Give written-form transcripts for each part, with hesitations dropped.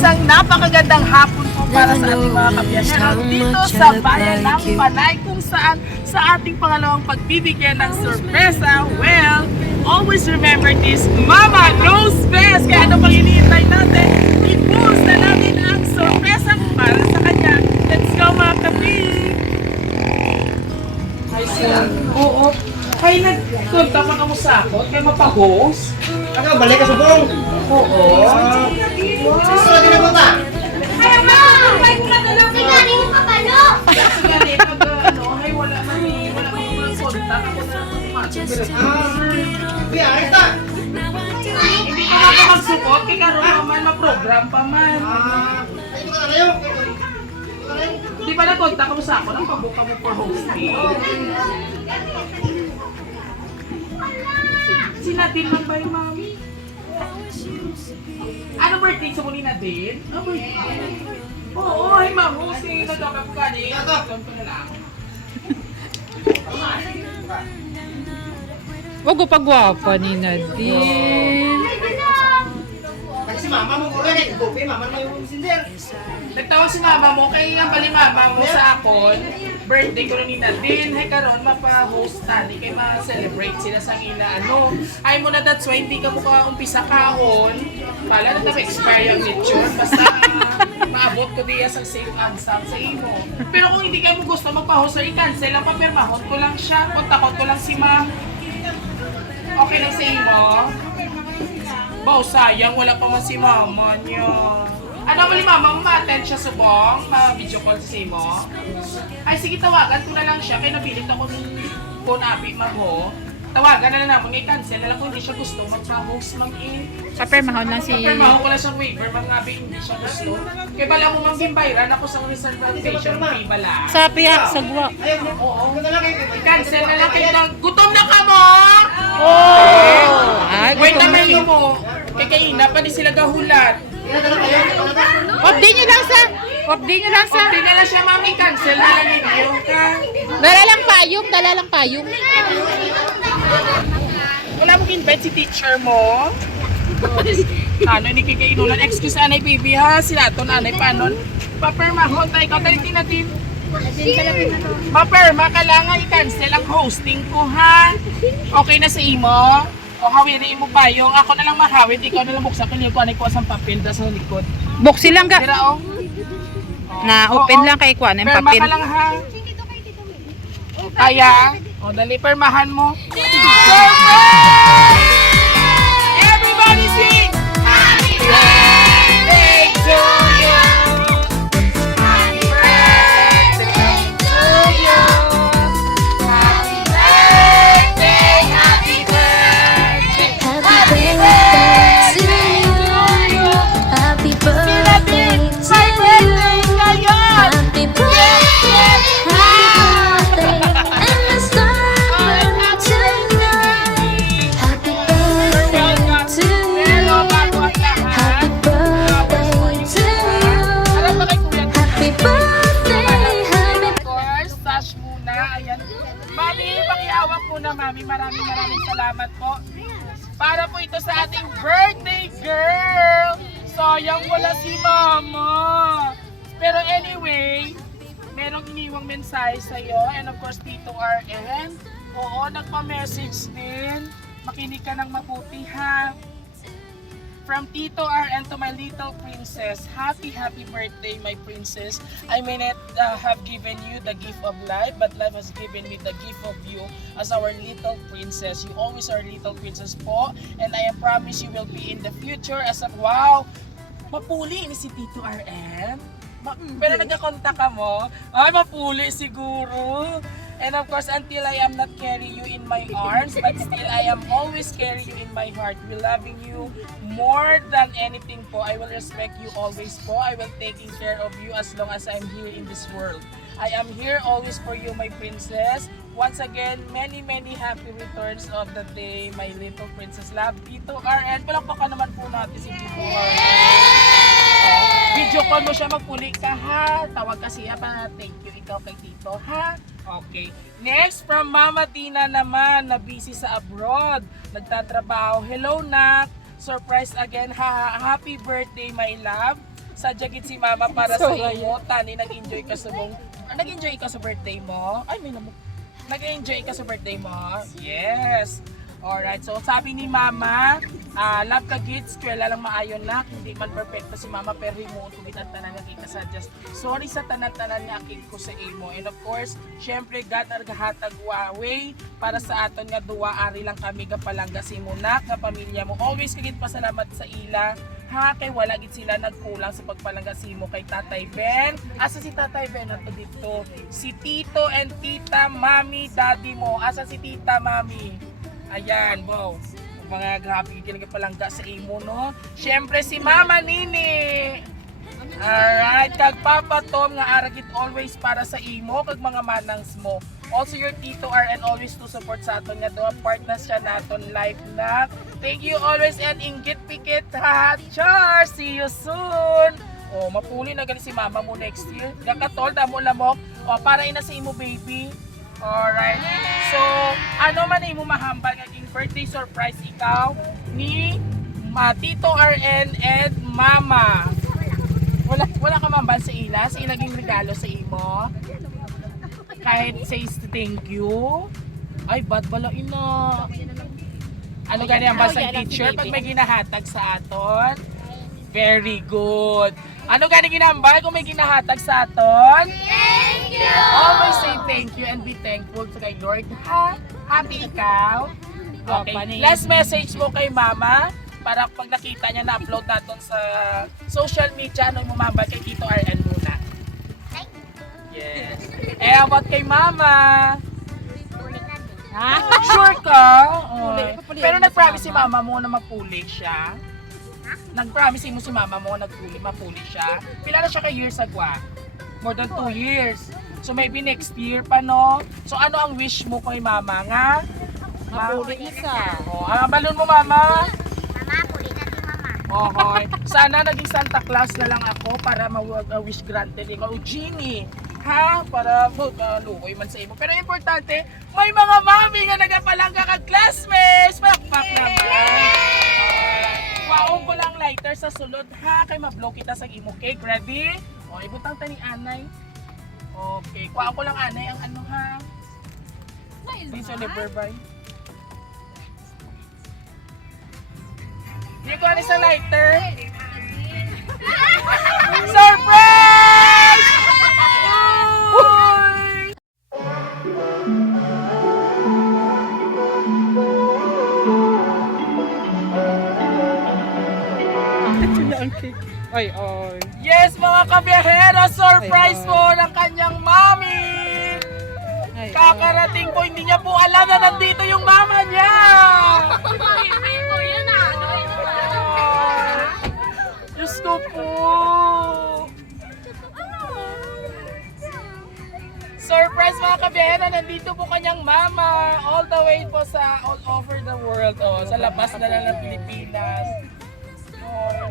Isang napakagandang hapon po para sa ating mga kabiyahero dito sa bayan ng Panay, kung saan sa ating pangalawang pagbibigyan ng sorpresa. Well, always remember this, Mama knows best! Kaya ano pang hinihintay natin? I-post na natin ang sorpresa para sa kanya. Let's go mga kapig! Hi sir. Oo. Ay, nagpunta ka mo sa ako. Kaya mapa-host. Ano, balik ka sa buong? Oo. Saan natin napunta? Ay, ma! Ay, kumatulong ka galing yung kapalo! Kasi ganit, pag ay wala man mga kontak, ako na lang pumasok. Kuya, ayos na! Hindi ka makapagsukot, kaya karoon naman ma-program pa man. Ay, ito ka na kayo. Di ba na-contact mo sa ako, nang pabuka mo for hosting? Si Nadine man ba yung mami? Ano birthday sa muli Nadine? Ano birthday? Oo, ay ma'am, hosting, nagkakap ka ni. Doon ko na lang. Wag ko pagwapa ni Nadine. Kasi si mama mo ko rin, ikupi, mama mo yung sinder. Nagtawag si mama mo, kaya yung bali mama mo sa akon, birthday ko ni Nadine, hay karon mapa-host tani, kaya ma-celebrate sila sa ina, ano, ay mo na that's why hindi ka mukha umpisa kaon, pala na expire yung lechon, basta maabot ko diya sa safe and sound sa imo. Pero kung hindi kayo mo gusto magpa-host, i-cancel ang papirmahon ko lang siya, kontakot ko lang si ma'am. Okay lang sa imo? Baw, sayang, wala pa man si mama niya. Ano ba ni mama, ma-attend siya subong? Ma-video call sa mo? Ay, sige, tawagan ko na lang siya. Kaya nabilit ako ng phone api, mo. Tawagan na lang naman, i-cancel na lang kung hindi siya gusto magpa-host, mag-in. Papermahon lang si... Papermahon ko lang siyang waiver, mga api, hindi siya gusto. Kaya bala mo mang gimbayran ako sa reservation fee bala. Sa piyak, sa guwa. Ayun, oo, ganda lang kayo. I-cancel na lang kayo. Gutom na ka mo! Oh! Ay, Wait gusto naman mo. mo. Kaya kaina pa di sila gahulat. Dala kayo. Update nyo lang sa... Update nyo lang sa... Hindi na lang siya mami, cancel na lang yung ka. Dala lang payong, dala lang payong. Wala mong invite si teacher mo? Ano, hindi kikainulan. Excuse anay baby ha, sila to nanay panon. Papermahon tayo, ikaw talitin natin. Paperma, kailangan i-cancel ang hosting ko ha. Okay na sa imo? O hawirin mo payong. Ako na lang mahawid, ikaw na lang buksan ko niyo kung ano ko sa papel da sa likod. Buksi lang ka. Tira o. Na open lang kay Kwan, yung Perma papel. ka lang ha. Kaya, o dali permahan mo. Everybody sing! Happy birthday to you! Happy birthday to you! Happy birthday, happy birthday! Happy birthday to you. Happy birthday to you. Happy birthday, and the sun tonight. Happy birthday to you. Happy birthday to you. Happy birthday, happy Of course, Sash muna. Ayan. Mami, pakiawak muna, Mami. Maraming salamat po. Para po ito sa ating birthday girl. Sayang wala si Mama. Pero anyway, merong iniwang mensahe sa'yo. And of course, Tito RN. Oo, nagpa-message din. Makinig ka ng mabuti ha. From Tito RN to my little princess, happy birthday my princess. I may not have given you the gift of life, but life has given me the gift of you as our little princess. You always are little princess po, and I promise you will be in the future as a wow. Mapuli ni si Tito RN. Pero nagkakontak ka mo, ay mapuli siguro. And of course, until I am not carry you in my arms, but still I am always carry you in my heart. We loving you more than anything po. I will respect you always po. I will taking care of you as long as I'm here in this world. I am here always for you, my princess. Once again, many happy returns of the day, my little princess. Love, Tito RN. Palakpakan naman po natin si Tito RN. Video call mo siya, magpuli ka ha. Tawag kasi pa, thank you ikaw kay Tito ha. Okay. Next, from Mama Tina naman, na busy sa abroad. Nagtatrabaho. Hello, Nak. Surprise again. Happy birthday, my love. sa jagit si mama para sa imo. Tani, nag-enjoy ka sa mong... Nag-enjoy ka sa birthday mo? Ay, may namuk. Nag-enjoy ka sa birthday mo? Yes. Alright, so sabi ni mama, love ka kids, twela lang maayon na, hindi man perfecto si mama, pero himo tumitan tanan nga kika sa just. Sorry sa tanan-tanan nga aking ko sa imo. And of course, syempre God argahatag way para sa aton nga duwa ari lang kami ga palangga si mo na nga pamilya mo. Always kagit pasalamat sa ila. Ha, kay wala gid sila nagkulang sa pagpalangga si mo kay Tatay Ben. Asa si Tatay Ben ato dito? Si Tito and Tita, Mami, Daddy mo. Asa si Tita, Mami? Ayan, wow. Mga grabe yung palangga sa imo, no? Siyempre si Mama Nini. Alright, kag Papa Tom nga aragit always para sa imo, kag mga manangs mo. Also your Tito RN always to support sa aton nga do part na siya naton life na. Thank you always and inggit pikit ha. Char, see you soon. Oh, mapuli na gali si Mama mo next year. Gakatol damo lamok. Oh, para ina sa imo baby. Alright. So, ano man ay mo mahambal naging birthday surprise ikaw ni Tito RN and Mama. Wala ka mambal sa ila? Sa ilaging regalo sa imo? Kahit says thank you? Ay, bad bala ina. Ano gani ang basa teacher pag may ginahatag sa aton? Very good. Ano gani ginambal kung may ginahatag sa aton? Thank you! Always say thank you and be thankful to kay Lord. Ha? Happy ikaw? Okay. Last message mo kay Mama para pag nakita niya na-upload natin sa social media, ano yung mumambal kay Tito RN muna? Yes. Eh, about kay Mama? Ha? Sure ka? Pero nag-promise si Mama mo na mapuli siya? Nag-promise mo si Mama mo mapuli siya? Pila na siya kay years agwa? More than 2 years. So maybe next year pa, no? So ano ang wish mo kay Mama nga? Mapuli isa. Oh, balon mo Mama? Mama, puli na si Mama. Okay. Sana naging Santa Claus na lang ako para ma-wish granted ikaw. O Genie. Ha? Para lukoy man sa imo. Pero importante, may mga mami nga nagapalangga kag classmates. Pakpak naman. Waong ko lang lighter sa sulod ha. Kay ma-blow kita sa imo cake. Ready? O, ibutang ta ni Anay. Okay. Kuhaan ko lang Anay ang ano ha. Di sa liver by. Di ko ano sa lighter. Surprise! Uy! Ay, ay. Yes, mga kabiyahero, surprise po ng kanyang mami! Ay, Kakarating po, hindi niya po alam na nandito yung mama niya! Diyos ko po! Surprise mga kabiyahero, nandito po kanyang mama! All the way po sa all over the world, oh, sa labas na lang ng Pilipinas. Oh.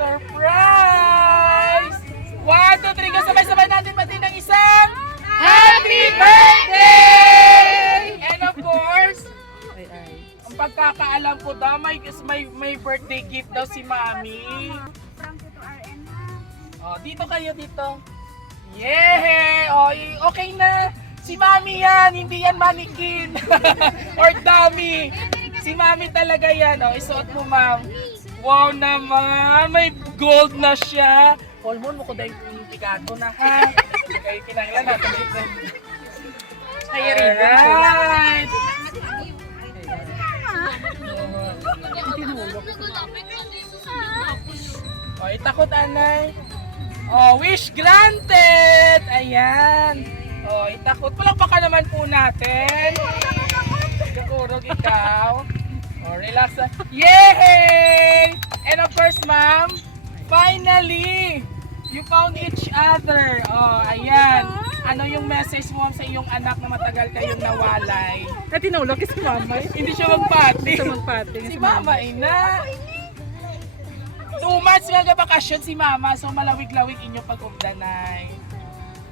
Surprise! 1, 2, 3, sabay-sabay natin pati ng isang Happy Birthday! And of course, ay, ay. ang pagkakaalam ko daw, may birthday gift daw si Mami. Oh, dito kayo dito. Yeah! Oh, okay na. Si Mami yan, hindi yan manikin. Or dummy. Si Mami talaga yan. Oh, isuot mo, Ma'am. Wow naman, may gold na siya. Holmon mo ko dahil pinipigado na ha. Kaya kinailan natin ito. Alright. Oh, itakot Anay. Oh, wish granted. Ayan. Oh, itakot. Palakpakan naman po natin. Kakurog ikaw. Oh, relax. Yay! And of course, ma'am, finally, you found each other. Oh, ayan. Ano yung message mo sa iyong anak na matagal kayong nawalay? Tinulog si Mama. Hindi siya magpati. Hindi siya magpati. Si Mama, ina. 2 months nga bakasyon si Mama, so malawig-lawig inyo pag-ugdanay.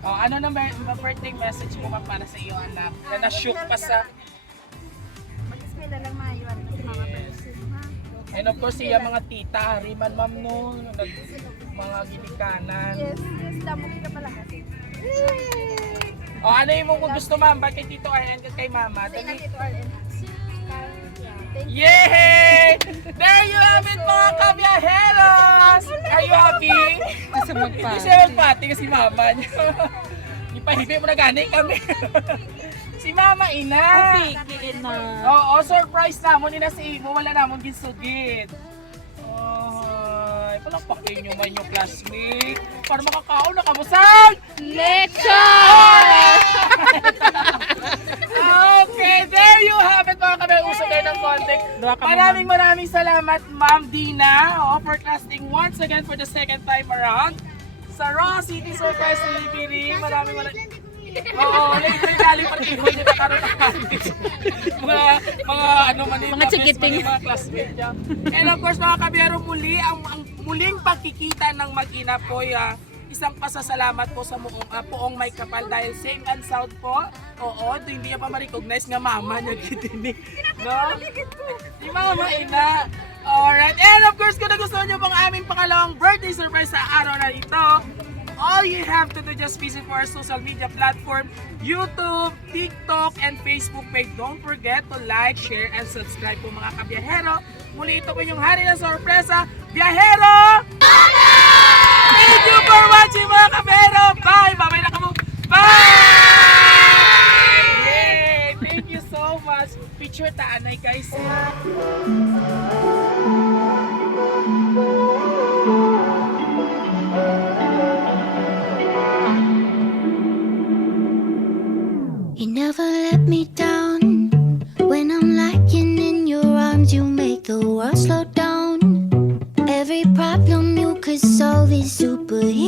Oh, ano na birthday message mo pa para sa iyong anak? Na na-shook pa sa... And of course, siya mga tita, Riman ma'am no, mga ginikanan. Yes, lamog ka pala kasi. O ano yung kung gusto ma'am, bakit Tito RN ka kay mama? Sa ina dito, RN. Thank you. Yay! There you have it mga kabiyaheros! Are you happy? Kasi magpati. Kasi magpati kasi mama niyo. Ipahibi mo na gani kami. Si Mama Ina. Pikiin na. Oo, surprise namon ni na si Imo, wala namon gisugid. Ay, palakpakin nyo man yung classmate. Para makakaon na kamusag! Lecture! Okay, there you have it mga kabiyaheros. Usap kayo ng konting. Dua kami, Maraming salamat Ma'am Dina for casting once again for the second time around sa Raw City Surprise Delivery. Maraming Oo, nagkakali pa rin hindi na karoon mga ano man yung Mga chikiting. mga classmates niya. And of course mga kabiyero, muli ang muling pagkikita ng mag-ina po isang pasasalamat po sa poong may kapal dahil same and sound po. Oo, hindi niya pa ma-recognize nga mama niya gitini. No? Si Mama Ina. Alright, and of course kung nagustuhan niyo pong aming pangalawang birthday surprise sa araw na ito, all you have to do just visit our social media platform, YouTube, TikTok, and Facebook page. Don't forget to like, share, and subscribe po mga kabiyahero. Muli ito po yung hari ng sorpresa, Biyahero! Thank you for watching mga kabiyahero! Bye! Babay na kamo! Bye! Yay! Thank you so much! Picture taanay guys. You never let me down. When I'm lying in your arms, you make the world slow down. Every problem you could solve is superhero.